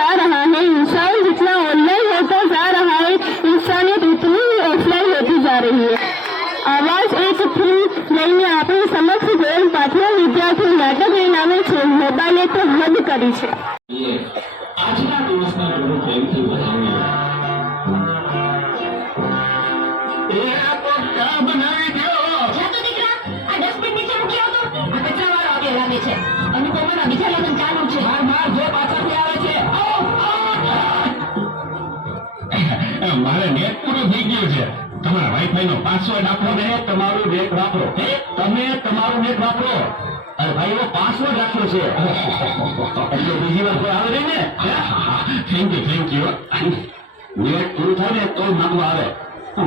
जा रहा है। इंसान जितना ऑनलाइन होता जा रहा है, इंसानियत उतनी ही ऑफलाइन होती जा रही है। आवाज एक फिल्म લઈને આપણી સમક્ષ જોયેલ પાઠનો વિદ્યાર્થી નાટક નામે છે મોબાઈલે તો હદ કરી છે। આજના દિવસના ઘણું પ્રેમથી વધાવીએ એ તો ચા બનાવી દો। જા તો દીકરા, આ ડસ્ટબિન નીચે મૂકી આવતો। આ કચરાવાળો આવ્યો લાગે છે। અનુપમાના બીજા લગ્ન ચાલુ છે। માર જો પાછળથી આવે છે। મારે નેટ પૂરું થઈ ગયું છે। તમારા વાઈફાઈ નો પાસવર્ડ આપો ને। તમારું નેટ વાપરો। તમે તમારું નેટ વાપરો। અરે ભાઈ એનો પાસવર્ડ રાખ્યો છે એટલે બીજી વાર કોઈ આવે નહીં ને। Thank you. નેટ પૂરું થાય ને તો માંગવા આવે।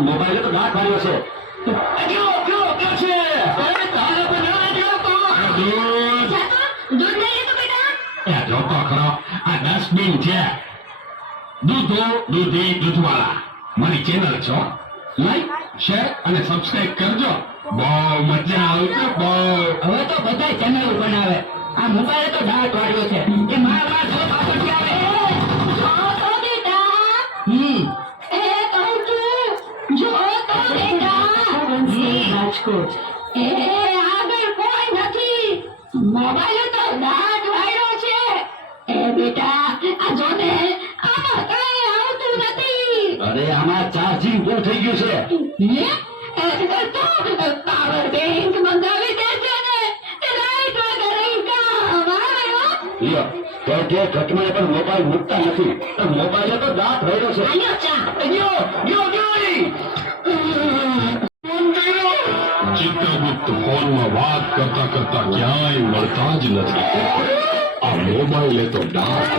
મોબાઈલ તો ગાંઠ માર્યો છે। કયો છે? અરે તારે બનાવી દો તો। જા તો દૂધ લઈ લે તો બેટા। એ જોતો ખરો, આ ડસ્ટબિન છે। દૂધી દૂધવાળા મારી ચેનલ છો, લાઈક શેર અને સબસ્ક્રાઇબ કરજો। બહુ મજા આવશે બહુ। હવે તો બધાય ચેનલ બનાવે। આ મોબાઈલ તો દાંત વાળ્યો છે કે મારા જો પાછળ આવે। જો તો બેટા, એ કહું છું, જો તો બેટા। રાજકોટ એ આગળ કોઈ નથી, મોબાઈલ તો દાંત વાળ્યો છે। એ બેટા, આ જો ને, આમાં કઈ આવતું નથી। અરે આમાં ચાર્જિંગ પૂરું થઈ ગયું છે। તો પાવર બેંક મંગાવી દેજે ને, લાઈટ વગર કામ આવે હો। લ્યો કે ઘટમાં પણ મોબાઈલ મૂકતા નથી। મોબાઈલ તો દાંત રહ્યો છે। આલ્યો ચા। ચિત્રગુપ્ત ફોનમાં વાત કરતા કરતા ક્યાંય મળતા જ નથી। આ મોબાઈલે તો દાંત